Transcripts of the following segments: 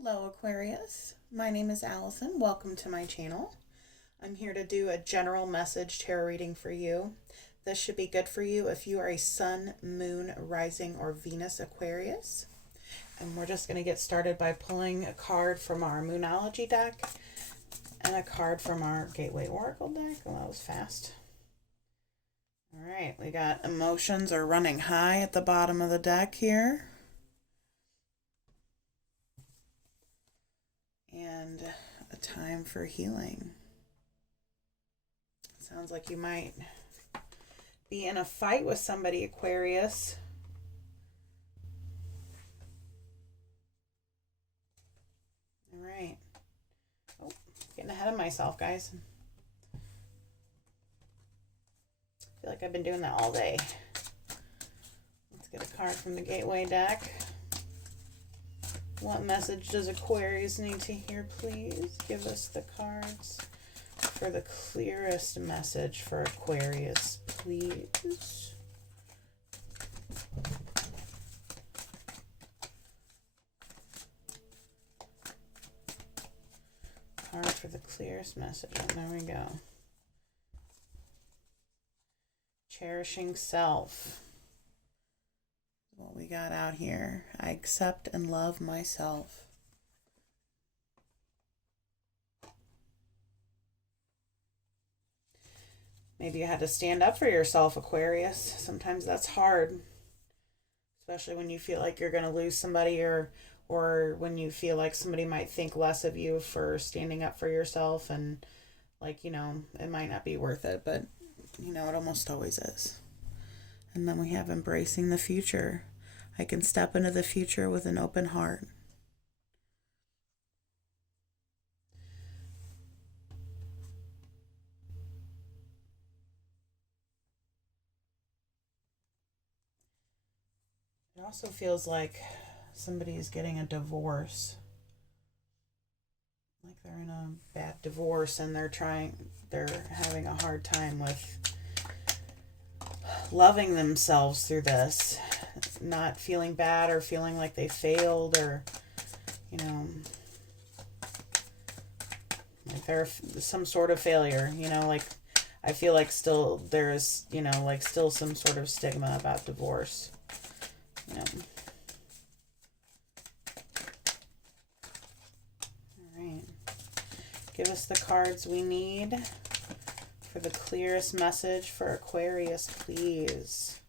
Hello Aquarius, my name is Allison. Welcome to my channel. I'm here to do a general message tarot reading for you. This should be good for you if you are a Sun, Moon, Rising, or Venus Aquarius. And we're just going to get started by pulling a card from our Moonology deck and a card from our Gateway Oracle deck. Oh, that was fast. All right, we got emotions are running high at the bottom of the deck here. And a time for healing. Sounds like you might be in a fight with somebody, Aquarius. All right. Oh, getting ahead of myself, guys. I feel like I've been doing that all day. Let's get a card from the Gateway deck. What message does Aquarius need to hear, please? Give us the cards for the clearest message for Aquarius, please. Card for the clearest message. Oh, there we go. Cherishing self. What we got out here. I accept and love myself. Maybe you had to stand up for yourself, Aquarius. Sometimes that's hard, especially when you feel like you're going to lose somebody, or when you feel like somebody might think less of you for standing up for yourself, and like, you know, it might not be worth it, but you know, it almost always is. And then we have embracing the future. I can step into the future with an open heart. It also feels like somebody's getting a divorce. Like they're in a bad divorce and they're having a hard time with loving themselves through this, not feeling bad or feeling like they failed, or you know, like they're some sort of failure, you know, like I feel like still there's, you know, like still some sort of stigma about divorce, you know. All right, give us the cards we need for the clearest message for Aquarius, please.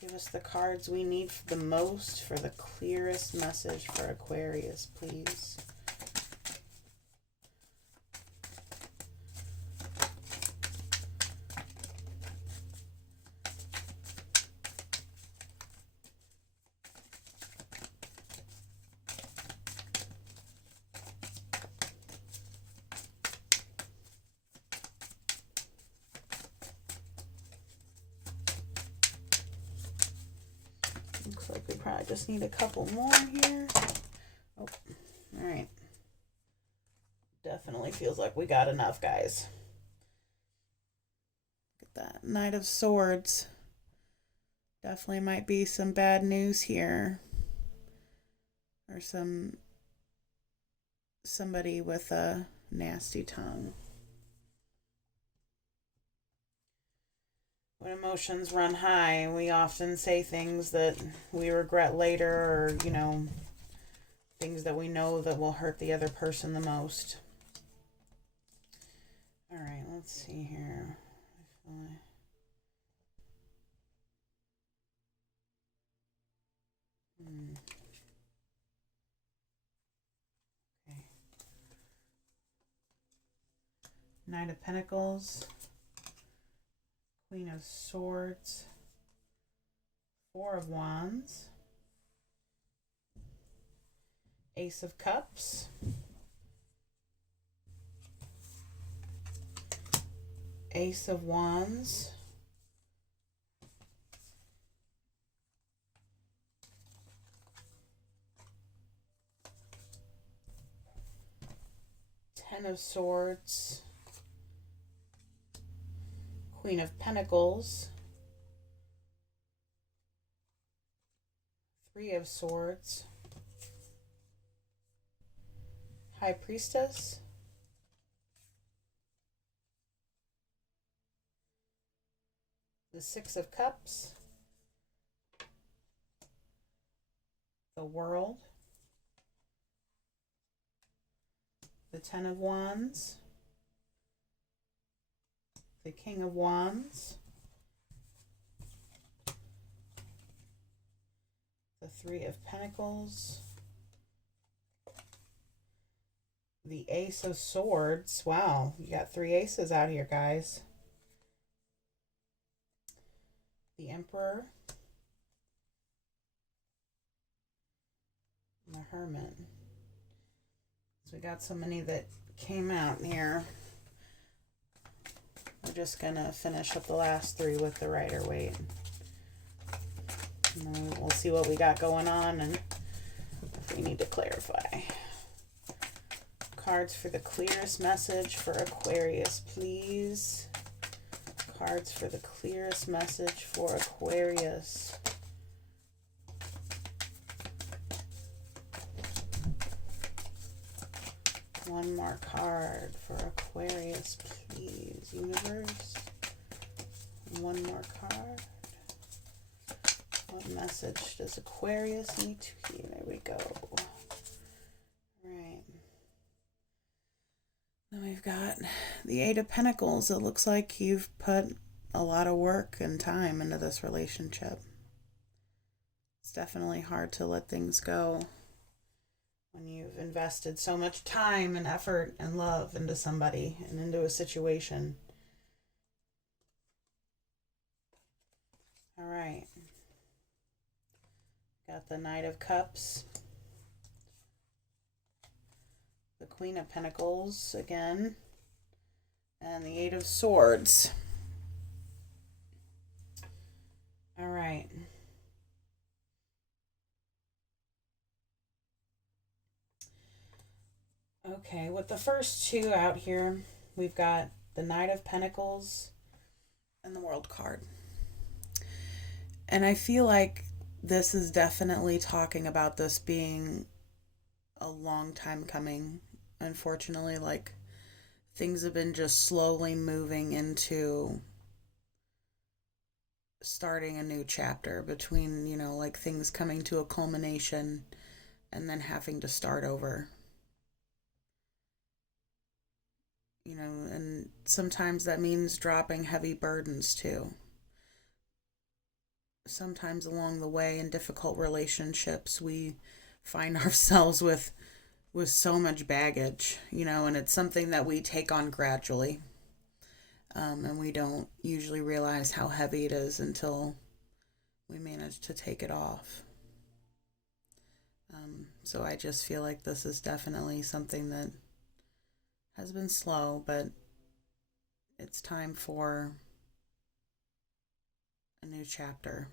Give us the cards we need the most for the clearest message for Aquarius, please. Looks like we probably just need a couple more here. Oh, all right. Definitely feels like we got enough, guys. Look at that. Knight of Swords. Definitely might be some bad news here. Or somebody with a nasty tongue. When emotions run high, we often say things that we regret later, or, you know, things that we know that will hurt the other person the most. All right, let's see here. Okay. Knight of Pentacles. Queen of Swords, Four of Wands, Ace of Cups, Ace of Wands, Ten of Swords, Queen of Pentacles, Three of Swords, High Priestess, the Six of Cups, the World, the Ten of Wands, the King of Wands, the Three of Pentacles, the Ace of Swords. Wow, you got three aces out here, guys. The Emperor, and the Hermit. So we got so many that came out here. We're just gonna finish up the last three with the Rider-Waite. And then we'll see what we got going on and if we need to clarify. Cards for the clearest message for Aquarius, please. Cards for the clearest message for Aquarius. One more card for Aquarius, please, universe. One more card. What message does Aquarius need to hear? There we go. Right. Then we've got the Eight of Pentacles. It looks like you've put a lot of work and time into this relationship. It's definitely hard to let things go when you've invested so much time and effort and love into somebody and into a situation. All right. Got the Knight of Cups. The Queen of Pentacles again. And the Eight of Swords. All right. Okay, with the first two out here, we've got the Knight of Pentacles and the World card. And I feel like this is definitely talking about this being a long time coming. Unfortunately, like, things have been just slowly moving into starting a new chapter between, you know, like things coming to a culmination and then having to start over. You know, and sometimes that means dropping heavy burdens too. Sometimes along the way in difficult relationships, we find ourselves with so much baggage, you know, and it's something that we take on gradually. And we don't usually realize how heavy it is until we manage to take it off. So I just feel like this is definitely something that has been slow, but it's time for a new chapter.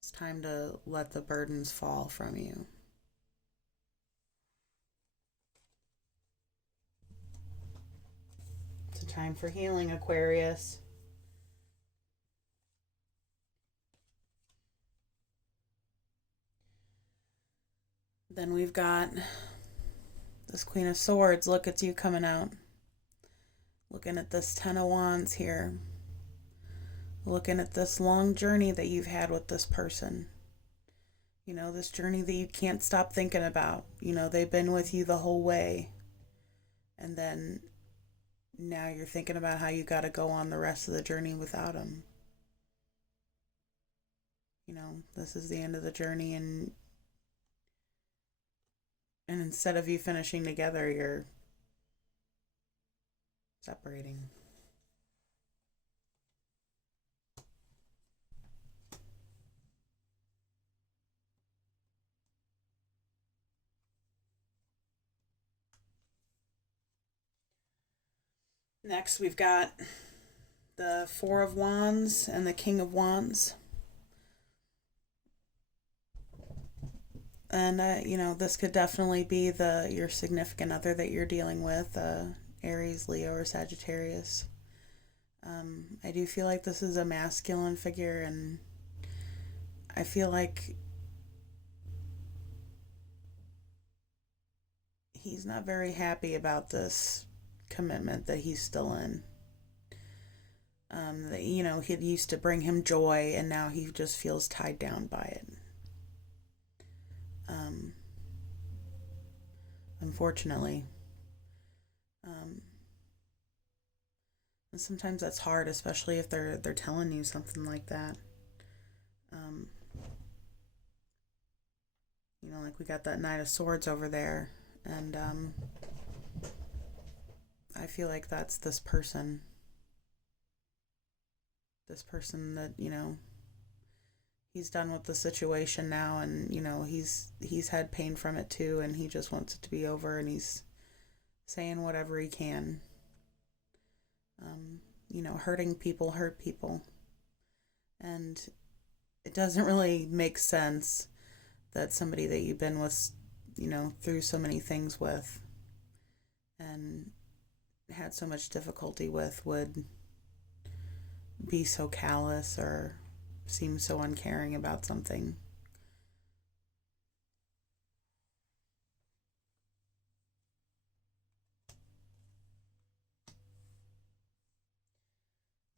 It's time to let the burdens fall from you. It's a time for healing, Aquarius. Then we've got this Queen of Swords. Look, it's you coming out. Looking at this Ten of Wands here. Looking at this long journey that you've had with this person. You know, this journey that you can't stop thinking about. You know, they've been with you the whole way. And then now you're thinking about how you got to go on the rest of the journey without them. You know, this is the end of the journey, and instead of you finishing together, you're separating. Next, we've got the Four of Wands and the King of Wands. And, you know, this could definitely be your significant other that you're dealing with, Aries, Leo, or Sagittarius. I do feel like this is a masculine figure, and I feel like he's not very happy about this commitment that he's still in. That, he used to bring him joy, and now he just feels tied down by it. Unfortunately. And sometimes that's hard, especially if they're telling you something like that. Like we got that Knight of Swords over there, and I feel like that's this person. This person that, he's done with the situation now, and, he's had pain from it too, and he just wants it to be over, and he's saying whatever he can. Hurting people hurt people. And it doesn't really make sense that somebody that you've been with, through so many things with and had so much difficulty with would be so callous or seem so uncaring about something.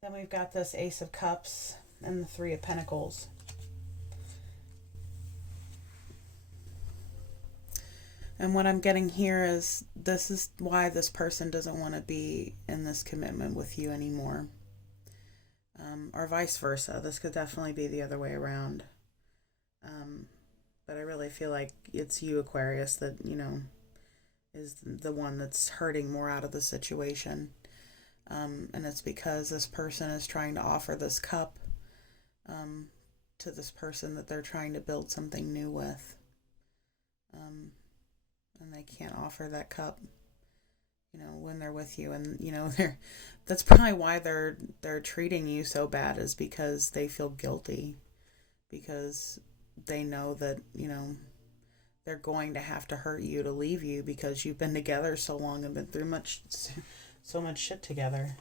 Then we've got this Ace of Cups and the Three of Pentacles. And what I'm getting here is this is why this person doesn't want to be in this commitment with you anymore. Or vice versa. This could definitely be the other way around. But I really feel like it's you, Aquarius, that, is the one that's hurting more out of the situation. And it's because this person is trying to offer this cup to this person that they're trying to build something new with. And they can't offer that cup, when they're with you. And, that's probably why they're treating you so bad, is because they feel guilty, because they know that, they're going to have to hurt you to leave you because you've been together so long and been through so much shit together.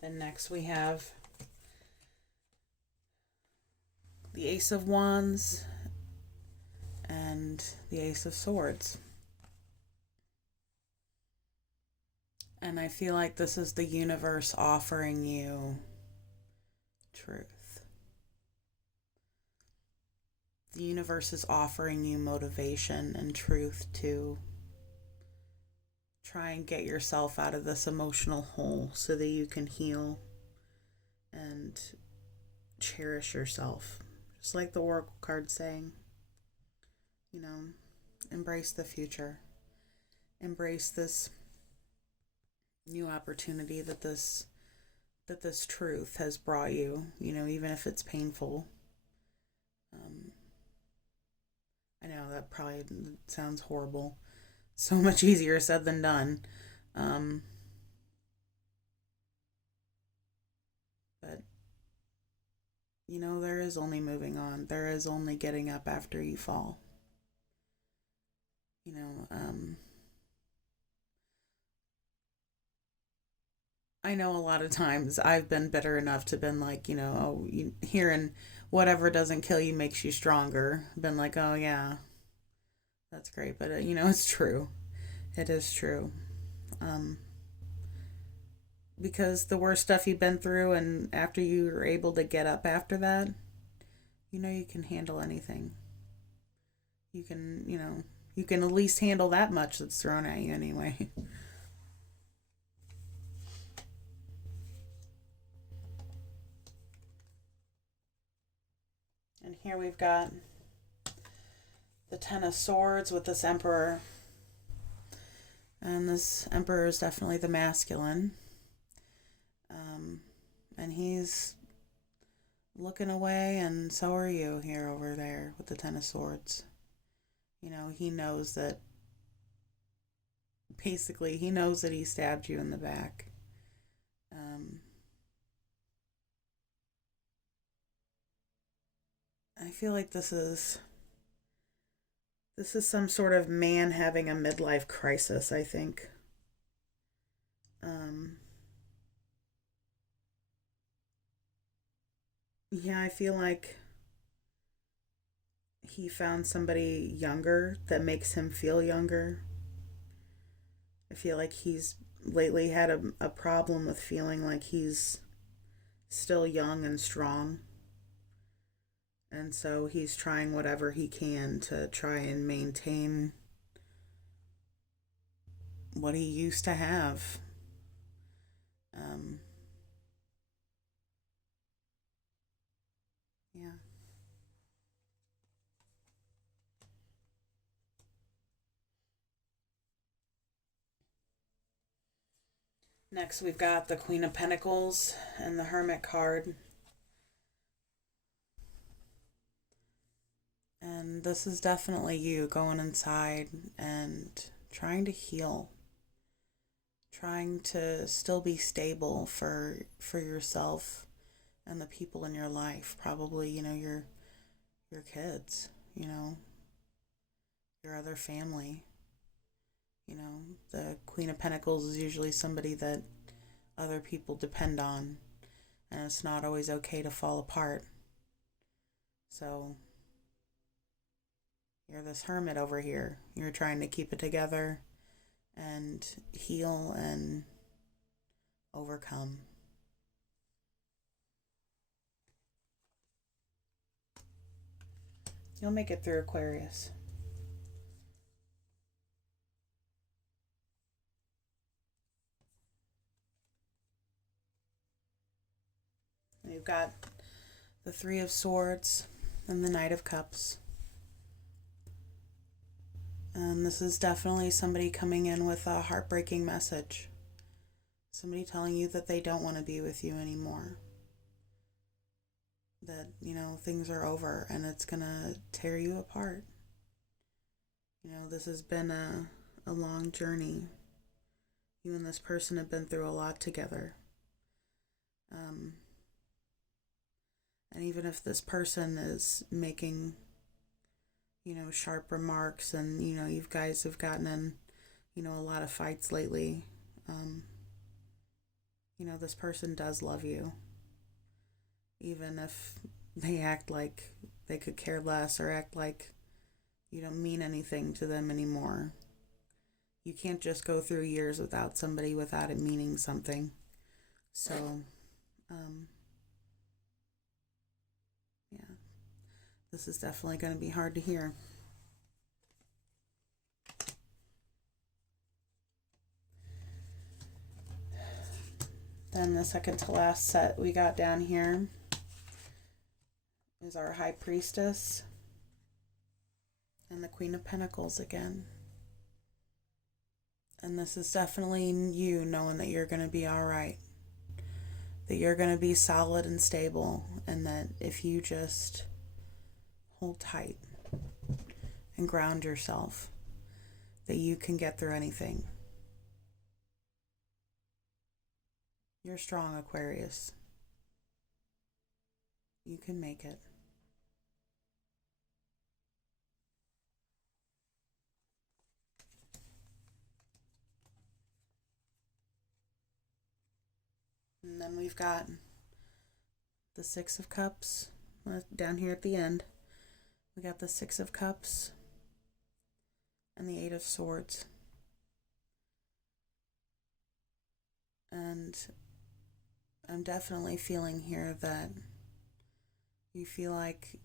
Then next we have the Ace of Wands and the Ace of Swords. And I feel like this is the universe offering you truth. The universe is offering you motivation and truth to try and get yourself out of this emotional hole so that you can heal and cherish yourself. Just like the Oracle card's saying, embrace the future. Embrace this new opportunity that this truth has brought you, even if it's painful. I know that probably sounds horrible. So much easier said than done. But, there is only moving on. There is only getting up after you fall. I know a lot of times I've been bitter enough to been like, hearing whatever doesn't kill you makes you stronger. Been like, oh yeah, that's great. But, it's true. It is true. Because the worst stuff you've been through, and after you're able to get up after that, you can handle anything. You can, you can at least handle that much that's thrown at you anyway. And here we've got the Ten of Swords with this Emperor. And this Emperor is definitely the masculine. And he's looking away, and so are you here over there with the Ten of Swords. He knows that, basically, he knows that he stabbed you in the back. I feel like this is some sort of man having a midlife crisis, I think. Um, yeah, I feel like he found somebody younger that makes him feel younger. I feel like he's lately had a problem with feeling like he's still young and strong. And so he's trying whatever he can to try and maintain what he used to have. Um, yeah. Next, we've got the Queen of Pentacles and the Hermit card. And this is definitely you going inside and trying to heal, trying to still be stable for yourself and the people in your life. Probably, your kids, your other family. The Queen of Pentacles is usually somebody that other people depend on, and it's not always okay to fall apart. So you're this hermit over here. You're trying to keep it together and heal and overcome. You'll make it through, Aquarius. We've got the Three of Swords and the Knight of Cups. And this is definitely somebody coming in with a heartbreaking message. Somebody telling you that they don't want to be with you anymore. That, things are over and it's going to tear you apart. This has been a long journey. You and this person have been through a lot together. And even if this person is making, sharp remarks and, you guys have gotten in, a lot of fights lately, this person does love you. Even if they act like they could care less or act like you don't mean anything to them anymore. You can't just go through years without somebody without it meaning something. So, yeah, this is definitely going to be hard to hear. Then the second to last set we got down here is our High Priestess and the Queen of Pentacles again. And this is definitely you knowing that you're going to be all right. That you're going to be solid and stable. And that if you just hold tight and ground yourself, that you can get through anything. You're strong, Aquarius. You can make it. And then we've got the Six of Cups down here at the end. We got the Six of Cups and the Eight of Swords. And I'm definitely feeling here that you feel like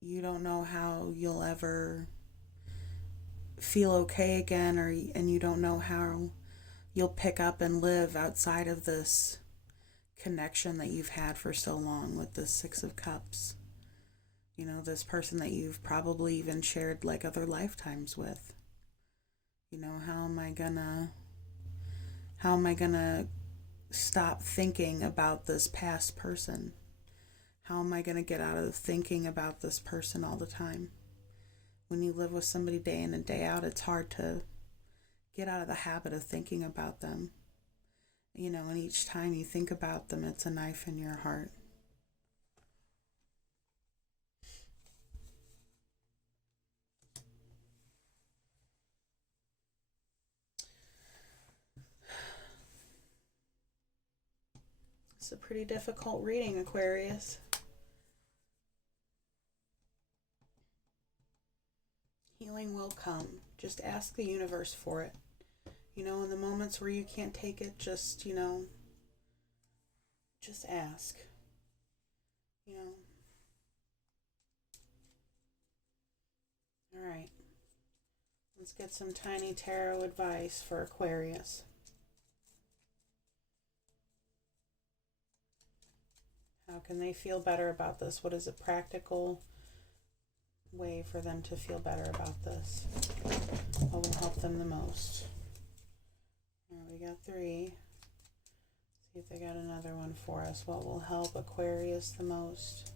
you don't know how you'll ever feel okay again, and you don't know how you'll pick up and live outside of this connection that you've had for so long with the Six of Cups. This person that you've probably even shared like other lifetimes with. How am I gonna stop thinking about this past person? How am I gonna get out of thinking about this person all the time? When you live with somebody day in and day out, it's hard to get out of the habit of thinking about them. And each time you think about them, it's a knife in your heart. a pretty difficult reading, Aquarius. Healing will come. Just ask the universe for it. You know, in the moments where you can't take it, just, you know, just ask. You know. All right. Let's get some tiny tarot advice for Aquarius. How can they feel better about this? What is a practical way for them to feel better about this? What will help them the most? All right, we got 3. See if they got another one for us. What will help Aquarius the most?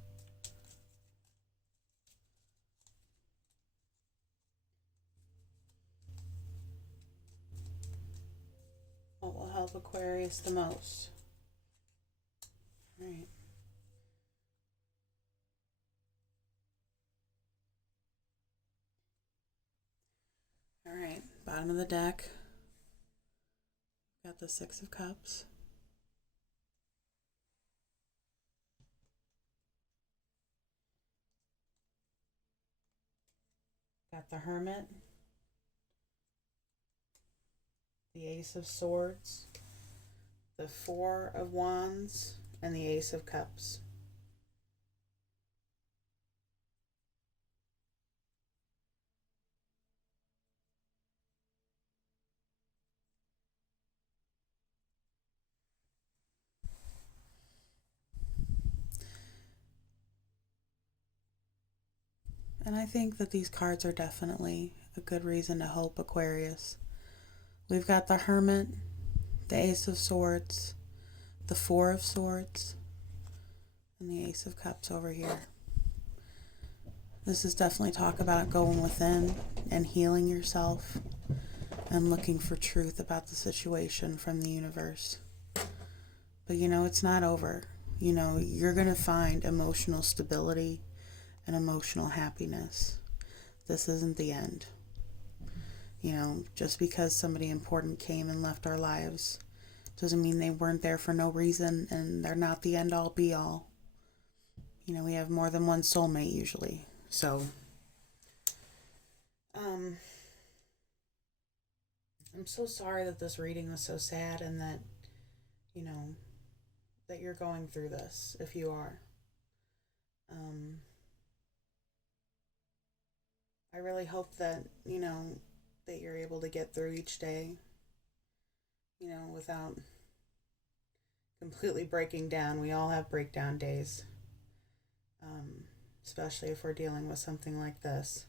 What will help Aquarius the most? All right. All right, bottom of the deck. Got the 6 of Cups. Got the Hermit. The Ace of Swords. The 4 of Wands. And the Ace of Cups. And I think that these cards are definitely a good reason to hope, Aquarius. We've got the Hermit, the Ace of Swords, the 4 of Swords, and the Ace of Cups over here. This is definitely talk about going within and healing yourself and looking for truth about the situation from the universe. But you know, it's not over. You know, you're going to find emotional stability and emotional happiness. This isn't the end. You know, just because somebody important came and left our lives doesn't mean they weren't there for no reason, and they're not the end all be all. You know, we have more than one soulmate usually. So, I'm so sorry that this reading was so sad and that, you know, that you're going through this, if you are. I really hope that, you know, that you're able to get through each day, you know, without completely breaking down. We all have breakdown days, especially if we're dealing with something like this.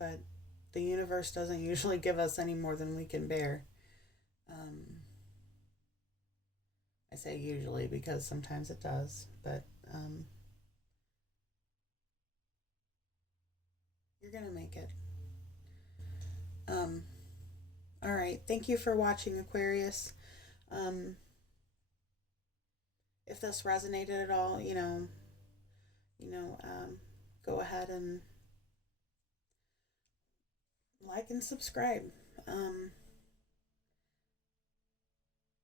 But the universe doesn't usually give us any more than we can bear. I say usually because sometimes it does, but you're gonna make it. All right, thank you for watching, Aquarius. If this resonated at all, go ahead and like and subscribe.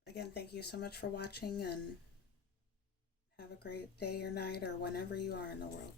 Again, thank you so much for watching, and have a great day or night or whenever you are in the world.